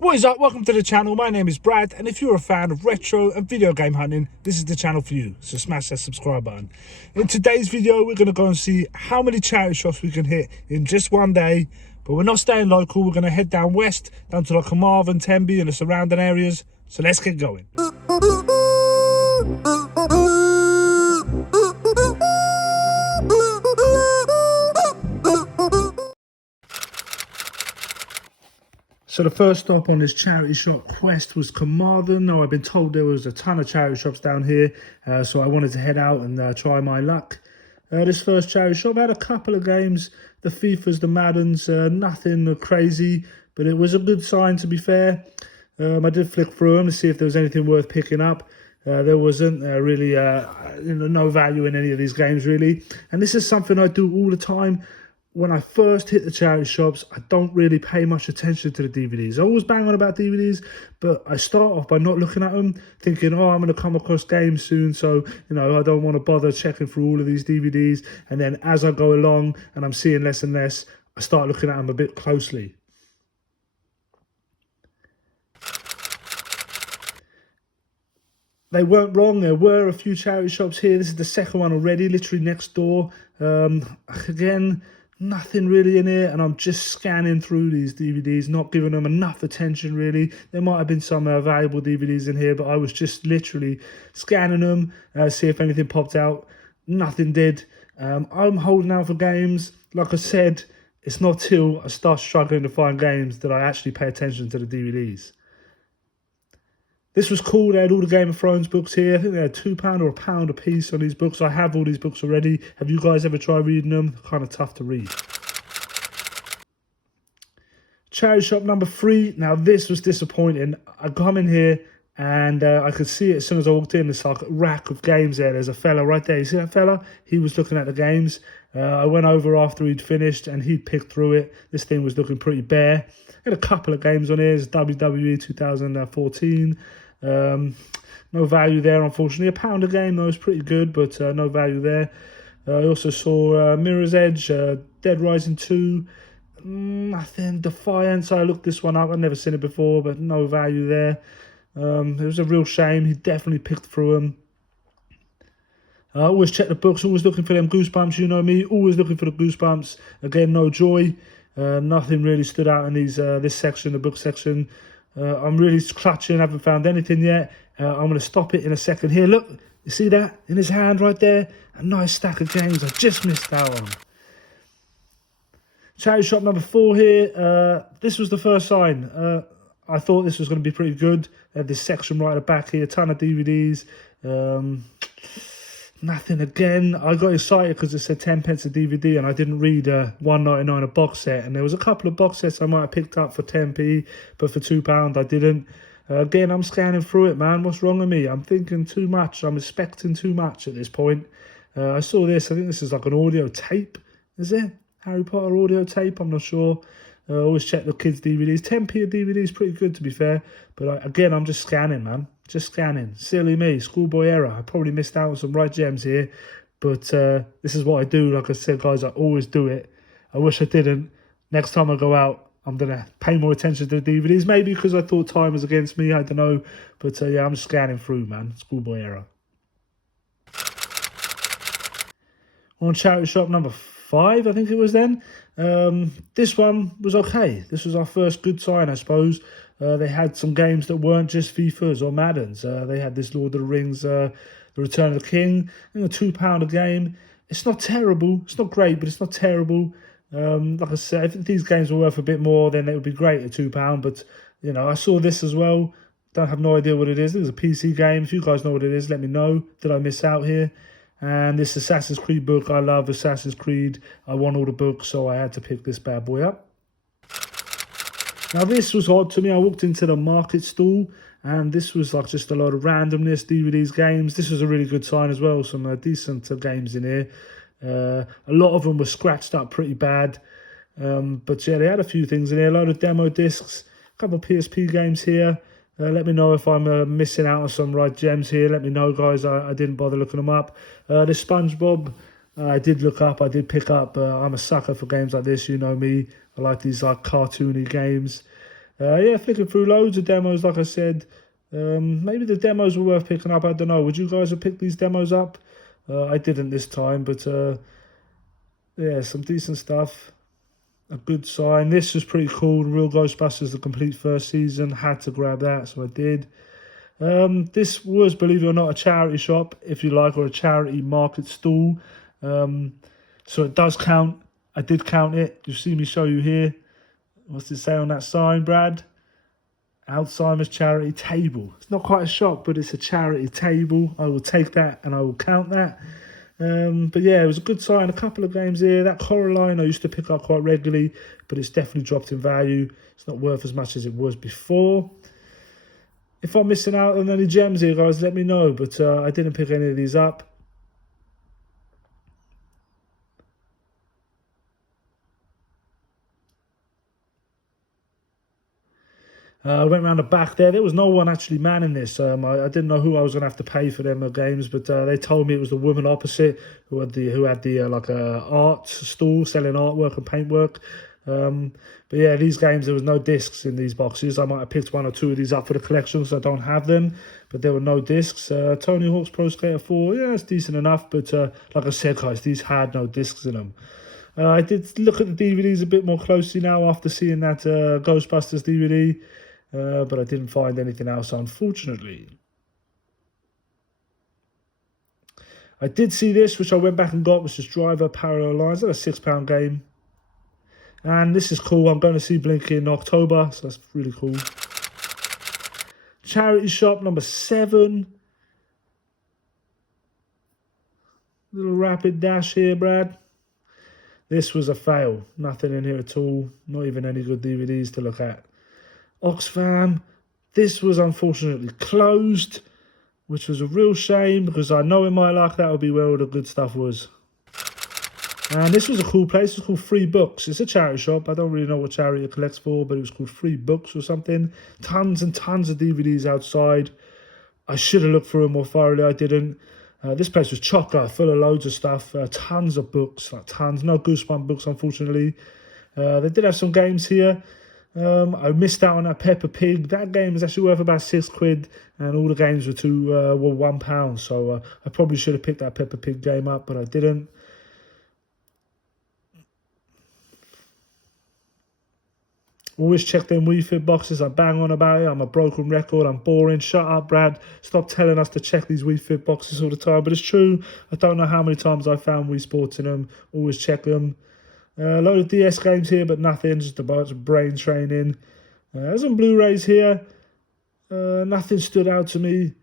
What is up? Welcome to the channel. My name is Brad, and if you're a fan of retro and video game hunting, this is the channel for you. So smash that subscribe button. In today's video, we're going to go and see how many charity shops we can hit in just one day. But we're not staying local. We're going to head down west, down to like Carmarthen, Tenby and the surrounding areas. So let's get going. So the first stop on this charity shop quest was Carmarthen. Now, I've been told there was a ton of charity shops down here, so I wanted to head out and try my luck. This first charity shop had a couple of games, the FIFAs, the Maddens, nothing crazy, but it was a good sign, to be fair. I did flick through them to see if there was anything worth picking up. There wasn't really no value in any of these games, really. And this is something I do all the time. When I first hit the charity shops, I don't really pay much attention to the DVDs. I always bang on about DVDs, but I start off by not looking at them, thinking, oh, I'm going to come across games soon, so, I don't want to bother checking through all of these DVDs. And then as I go along and I'm seeing less and less, I start looking at them a bit closely. They weren't wrong. There were a few charity shops here. This is the second one already, literally next door. Again, nothing really in here, and I'm just scanning through these DVDs, not giving them enough attention, really. There might have been some valuable DVDs in here, but I was just literally scanning them, see if anything popped out. Nothing did. I'm holding out for games. Like I said, it's not till I start struggling to find games that I actually pay attention to the DVDs. This was cool. They had all the Game of Thrones books here. I think they had £2 or £1 a piece on these books. I have all these books already. Have you guys ever tried reading them? Kind of tough to read. Charity shop number 3. Now, this was disappointing. I come in here and I could see it as soon as I walked in. There's like a rack of games there. There's a fella right there. You see that fella? He was looking at the games. I went over after he'd finished and he'd picked through it. This thing was looking pretty bare. Had a couple of games on here. There's WWE 2014. No value there, unfortunately. £1 a game though is pretty good, but no value there. I also saw Mirror's Edge, Dead Rising 2, nothing. Defiance, I looked this one up. I've never seen it before, but no value there. It was a real shame. He definitely picked through them. I always check the books, always looking for them goosebumps, you know me, always looking for the goosebumps. Again, no joy. Nothing really stood out in these this section, the book section. I'm really clutching, haven't found anything yet. I'm going to stop it in a second. Here, look, you see that in his hand right there? A nice stack of games. I just missed that one. Charity shop number 4 here. This was the first sign. I thought this was going to be pretty good. They had this section right at the back here, a ton of DVDs. Nothing again. I got excited because it said 10 pence a DVD and I didn't read £1.99 a box set. And there was a couple of box sets I might have picked up for 10p, but for £2 I didn't. Again, I'm scanning through it, man. What's wrong with me? I'm thinking too much. I'm expecting too much at this point. I saw this. I think this is like an audio tape. Is it? Harry Potter audio tape? I'm not sure. Always check the kids' DVDs. 10p a DVD is pretty good, to be fair. But again, I'm just scanning, man. Just scanning. Silly me. Schoolboy error. I probably missed out on some right gems here. But this is what I do. Like I said, guys, I always do it. I wish I didn't. Next time I go out, I'm going to pay more attention to the DVDs. Maybe because I thought time was against me. I don't know. But yeah, I'm scanning through, man. Schoolboy error. On charity shop number 5, I think it was then. This one was okay. This was our first good sign, I suppose. They had some games that weren't just FIFAs or Maddens. They had this Lord of the Rings, The Return of the King, £2 a game. It's not terrible. It's not great, but it's not terrible. Like I said, if these games were worth a bit more, then it would be great at £2. But, I saw this as well. Don't have no idea what it is. It was a PC game. If you guys know what it is, let me know. Did I miss out here? And this Assassin's Creed book, I love Assassin's Creed. I want all the books, so I had to pick this bad boy up. Now, this was odd to me. I walked into the market stall, and this was like just a lot of randomness, DVDs, games. This was a really good sign as well. Some decent games in here. A lot of them were scratched up pretty bad. But yeah, they had a few things in here. A lot of demo discs, a couple of PSP games here. Let me know if I'm missing out on some right gems here. Let me know, guys. I didn't bother looking them up. This SpongeBob, I did look up. I did pick up. I'm a sucker for games like this. You know me. I like these like cartoony games. Yeah, flicking through loads of demos, like I said. Maybe the demos were worth picking up. I don't know. Would you guys have picked these demos up? I didn't this time, but yeah, some decent stuff. A good sign. This was pretty cool. The Real Ghostbusters, the complete first season. Had to grab that, so I did. This was, believe it or not, a charity shop, if you like, or a charity market stall. So it does count. I did count it. You see me show you here. What's it say on that sign, Brad? Alzheimer's charity table. It's not quite a shop, but it's a charity table. I will take that and I will count that. But yeah, it was a good sign. A couple of games here. That Coraline I used to pick up quite regularly, but it's definitely dropped in value. It's not worth as much as it was before. If I'm missing out on any gems here, guys, let me know. But I didn't pick any of these up. I went around the back there. There was no one actually manning this. I didn't know who I was going to have to pay for them games, but they told me it was the woman opposite who had the like a art stall selling artwork and paintwork. But yeah, these games, there was no discs in these boxes. I might have picked one or two of these up for the collection because I don't have them, but there were no discs. Tony Hawk's Pro Skater 4, yeah, it's decent enough, but like I said, guys, these had no discs in them. I did look at the DVDs a bit more closely now after seeing that Ghostbusters DVD. But I didn't find anything else, unfortunately. I did see this, which I went back and got, which is Driver Parallel Lines. That's a £6 game. And this is cool. I'm going to see Blink in October, so that's really cool. Charity shop number 7. Little rapid dash here, Brad. This was a fail. Nothing in here at all. Not even any good DVDs to look at. Oxfam, this was unfortunately closed, which was a real shame because I know in my luck that would be where all the good stuff was. And this was a cool place. It's called Free Books. It's a charity shop. I don't really know what charity it collects for, but it was called Free Books or something. Tons and tons of DVDs outside. I should have looked through them more thoroughly. I didn't. This place was chocker, full of loads of stuff. Tons of books, like tons. No Goosebump books, unfortunately. They did have some games here. I missed out on that Peppa Pig. That game was actually worth about £6, and all the games were £1. So I probably should have picked that Peppa Pig game up, but I didn't. Always check them Wii Fit boxes. I bang on about it. I'm a broken record. I'm boring. Shut up, Brad. Stop telling us to check these Wii Fit boxes all the time. But it's true. I don't know how many times I found Wii Sports in them. Always check them. A load of DS games here, but nothing, just a bunch of brain training. There's some Blu-rays here. Nothing stood out to me.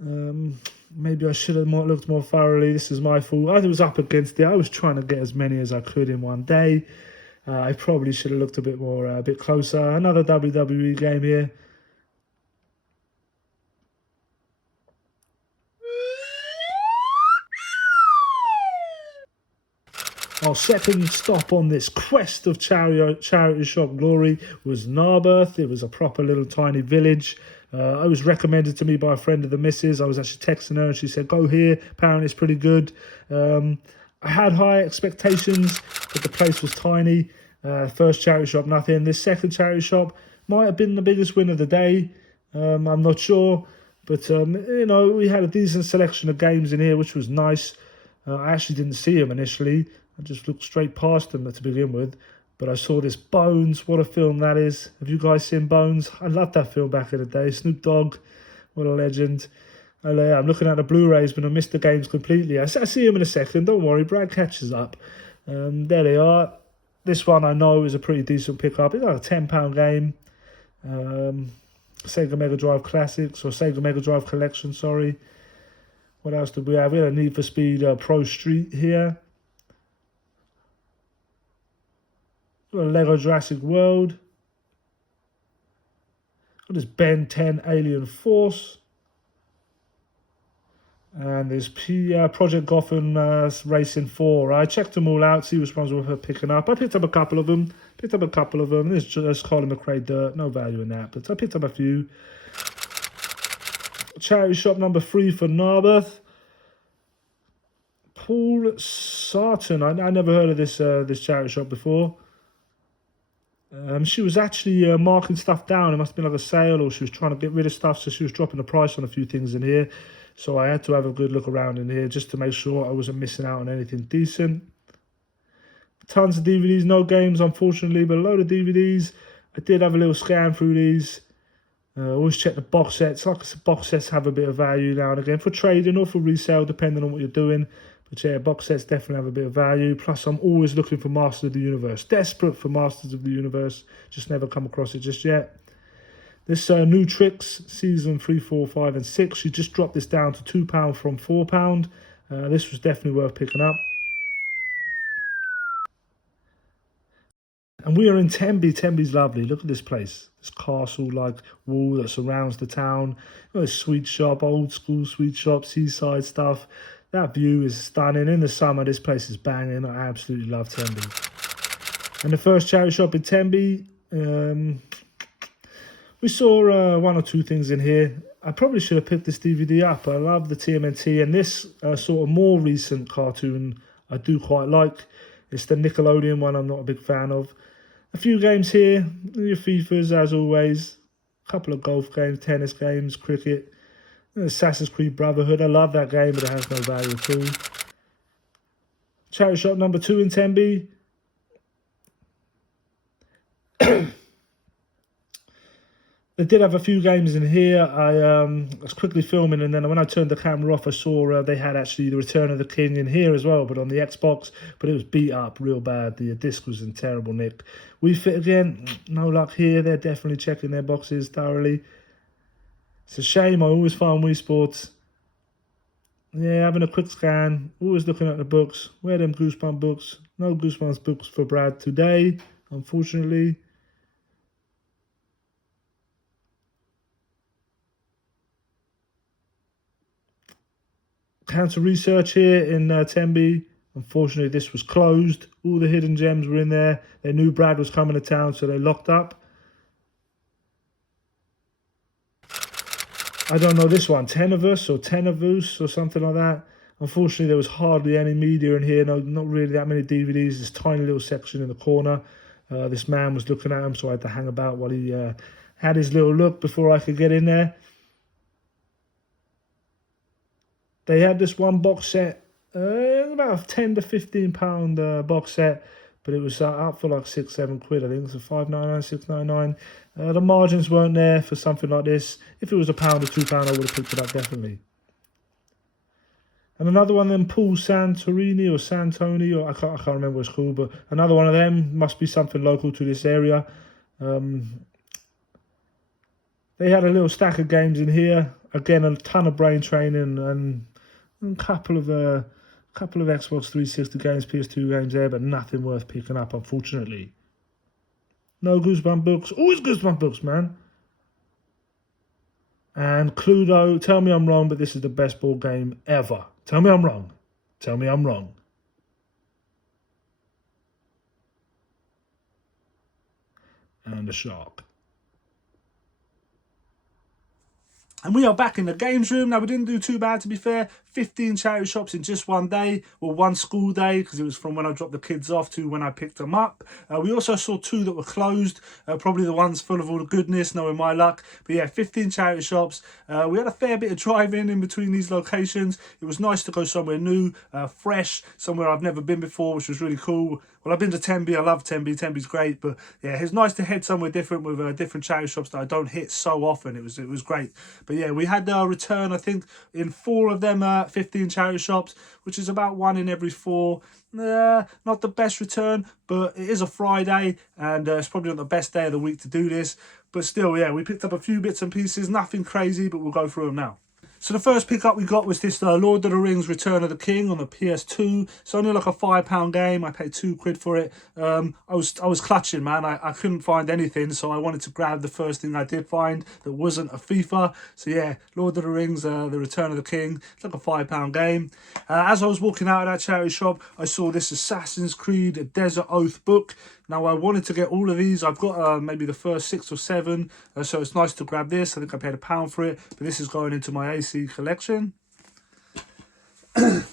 Maybe I should have looked more thoroughly. This is my fault. I was up against it. I was trying to get as many as I could in one day. I probably should have looked a bit more, a bit closer. Another WWE game here. Our second stop on this quest of charity shop glory was Narberth. It was a proper little tiny village. It was recommended to me by a friend of the missus. I was actually texting her and she said, go here. Apparently it's pretty good. I had high expectations, but the place was tiny. First charity shop, nothing. This second charity shop might have been the biggest win of the day. I'm not sure. But, you know, we had a decent selection of games in here, which was nice. I actually didn't see them initially. I just looked straight past them to begin with. But I saw this Bones. What a film that is. Have you guys seen Bones? I loved that film back in the day. Snoop Dogg, what a legend. I'm looking at the Blu-rays, but I missed the games completely. I see him in a second. Don't worry, Brad catches up. There they are. This one I know is a pretty decent pickup. It's like a £10 game. Sega Mega Drive Classics, or Sega Mega Drive Collection, sorry. What else did we have? We had a Need for Speed Pro Street here. Got a Lego Jurassic World. Got this Ben 10 Alien Force. And there's Project Gotham Racing 4. I checked them all out, see which ones were picking up. I picked up a couple of them. There's just Colin McRae Dirt, no value in that. But I picked up a few. Charity shop number 3 for Narberth. Paul Sarton. I never heard of this charity shop before. She was actually marking stuff down. It must have been like a sale, or she was trying to get rid of stuff, so she was dropping the price on a few things in here. So I had to have a good look around in here just to make sure I wasn't missing out on anything decent. Tons of DVDs, no games unfortunately, but a load of DVDs. I did have a little scan through these. Always check the box sets. Like I said, box sets have a bit of value now and again for trading or for resale, depending on what you're doing. But yeah, box sets definitely have a bit of value. Plus, I'm always looking for Masters of the Universe. Desperate for Masters of the Universe. Just never come across it just yet. This New Tricks, Season 3, 4, 5 and 6. She just dropped this down to £2 from £4. This was definitely worth picking up. And we are in Tenby. Tenby's lovely. Look at this place. This castle-like wall that surrounds the town. You know, a sweet shop, old school sweet shop, seaside stuff. That view is stunning. In the summer, this place is banging. I absolutely love Tenby. And the first charity shop in Tenby, we saw one or two things in here. I probably should have picked this DVD up. I love the TMNT, and this sort of more recent cartoon I do quite like. It's the Nickelodeon one I'm not a big fan of. A few games here, your FIFAs as always. A couple of golf games, tennis games, cricket. Assassin's Creed Brotherhood. I love that game, but it has no value at all. Charity shop number 2 in Tenby. They did have a few games in here. I was quickly filming, and then when I turned the camera off, I saw they had actually the Return of the King in here as well, but on the Xbox. But it was beat up real bad. The disc was in terrible nick. Wii Fit again, no luck here. They're definitely checking their boxes thoroughly. It's a shame. I always find Wii Sports. Yeah, having a quick scan. Always looking at the books. Where are them Goosebumps books? No Goosebumps books for Brad today, unfortunately. Cancer Research here in Tenby. Unfortunately, this was closed. All the hidden gems were in there. They knew Brad was coming to town, so they locked up. I don't know this one, Tenavus or Tenavus or something like that. Unfortunately, there was hardly any media in here. No, not really that many DVDs. This tiny little section in the corner. This man was looking at him, so I had to hang about while he had his little look before I could get in there. They had this one box set, about a £10 to £15 box set, but it was up for like £6-7 quid. I think it's a £5.99, £6.99. The margins weren't there for something like this. If it was £1 or £2, I would have picked it up definitely. And another one, then Paul Santorini or Santoni, or I can't remember what it's called, but another one of them must be something local to this area. They had a little stack of games in here. Again, a ton of brain training and a couple of Xbox 360 games, PS2 games there, but nothing worth picking up, unfortunately. No Goosebump books. Always Goosebump books, man. And Cluedo, tell me I'm wrong, but this is the best board game ever. Tell me I'm wrong. Tell me I'm wrong. And the shark. And we are back in the games room. Now, we didn't do too bad, to be fair. 15 charity shops in just one day, or one school day, because it was from when I dropped the kids off to when I picked them up. We also saw 2 that were closed, probably the ones full of all the goodness, knowing my luck. But yeah, 15 charity shops. We had a fair bit of driving in between these locations. It was nice to go somewhere new, fresh, somewhere I've never been before, which was really cool. Well, I've been to Tenby. I love Tenby. Tenby's great. But yeah, it's nice to head somewhere different with different charity shops that I don't hit so often. It was great. But yeah, we had a return, I think, in 4 of them 15 charity shops, which is about 1 in every 4. Not the best return, but it is a Friday, and it's probably not the best day of the week to do this. But still, yeah, we picked up a few bits and pieces. Nothing crazy, but we'll go through them now. So the first pickup we got was this Lord of the Rings Return of the King on the PS2. It's only like a £5 game. I paid £2 for it. I was clutching, man. I couldn't find anything, so I wanted to grab the first thing I did find that wasn't a FIFA. So yeah, Lord of the Rings, the Return of the King. It's like a £5 game. As I was walking out of that charity shop, I saw this Assassin's Creed Desert Oath book. Now, I wanted to get all of these. I've got maybe the first 6 or 7, so it's nice to grab this. I think I paid £1 for it, but this is going into my AC collection. Then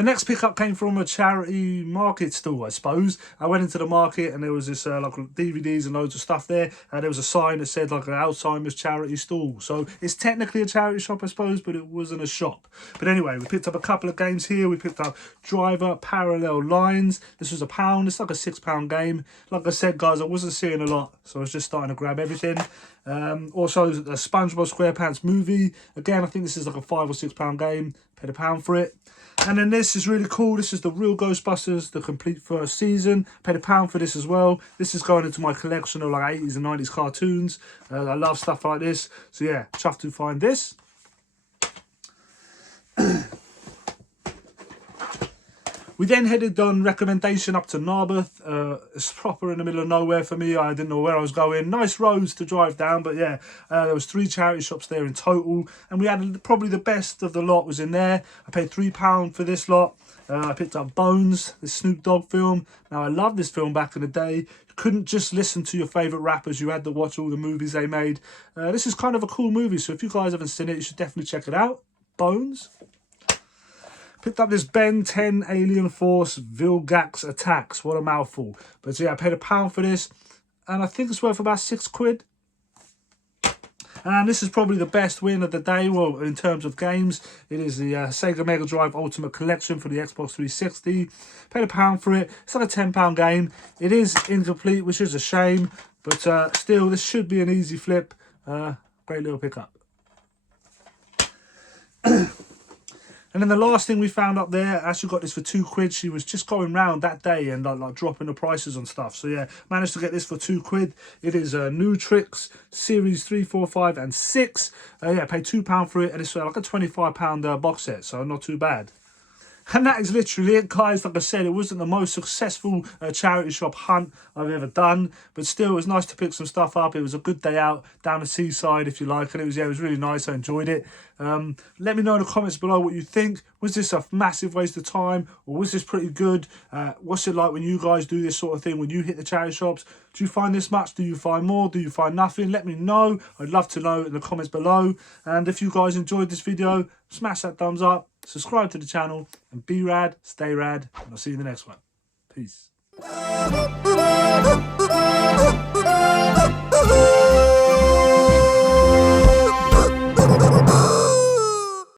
The next pickup came from a charity market stall, I suppose. I went into the market and there was this like DVDs and loads of stuff there. And there was a sign that said like an Alzheimer's charity stall. So it's technically a charity shop, I suppose, but it wasn't a shop. But anyway, we picked up a couple of games here. We picked up Driver Parallel Lines. This was £1. It's like a £6 game. Like I said, guys, I wasn't seeing a lot, so I was just starting to grab everything. Also, the SpongeBob SquarePants movie. Again, I think this is like a £5 or £6 game. Paid £1 for it. And then this is really cool. This is the Real Ghostbusters, the complete first season. Paid £1 for this as well. This is going into my collection of like 80s and 90s cartoons. I love stuff like this. So yeah, chuffed to find this. We then headed on recommendation up to Narberth. It's proper in the middle of nowhere for me. I didn't know where I was going. Nice roads to drive down, but yeah, there was 3 charity shops there in total. And we had probably the best of the lot was in there. I paid £3 for this lot. I picked up Bones, the Snoop Dogg film. Now, I love this film back in the day. You couldn't just listen to your favourite rappers. You had to watch all the movies they made. This is kind of a cool movie, so if you guys haven't seen it, you should definitely check it out. Bones. Picked up this Ben 10 Alien Force Vilgax Attacks. What a mouthful. But yeah, I paid £1 for this. And I think it's worth about £6. And this is probably the best win of the day. Well, in terms of games, it is the Sega Mega Drive Ultimate Collection for the Xbox 360. Paid £1 for it. It's like a £10 game. It is incomplete, which is a shame. But still, this should be an easy flip. Great little pickup. And then the last thing we found up there, I actually got this for £2. She was just going round that day and like dropping the prices on stuff. So yeah, managed to get this for £2. It is New Tricks Series 3, 4, 5 and 6. Yeah, paid £2 for it, and it's like a £25 box set, so not too bad. And that is literally it, guys. Like I said, it wasn't the most successful charity shop hunt I've ever done, but still, it was nice to pick some stuff up. It was a good day out down the seaside, if you like, and it was really nice. I enjoyed it. Let me know in the comments below what you think. Was this a massive waste of time, or was this pretty good? What's it like when you guys do this sort of thing, when you hit the charity shops? Do you find this much? Do you find more? Do you find nothing? Let me know. I'd love to know in the comments below. And if you guys enjoyed this video, smash that thumbs up, subscribe to the channel, and be rad, stay rad, and I'll see you in the next one. Peace.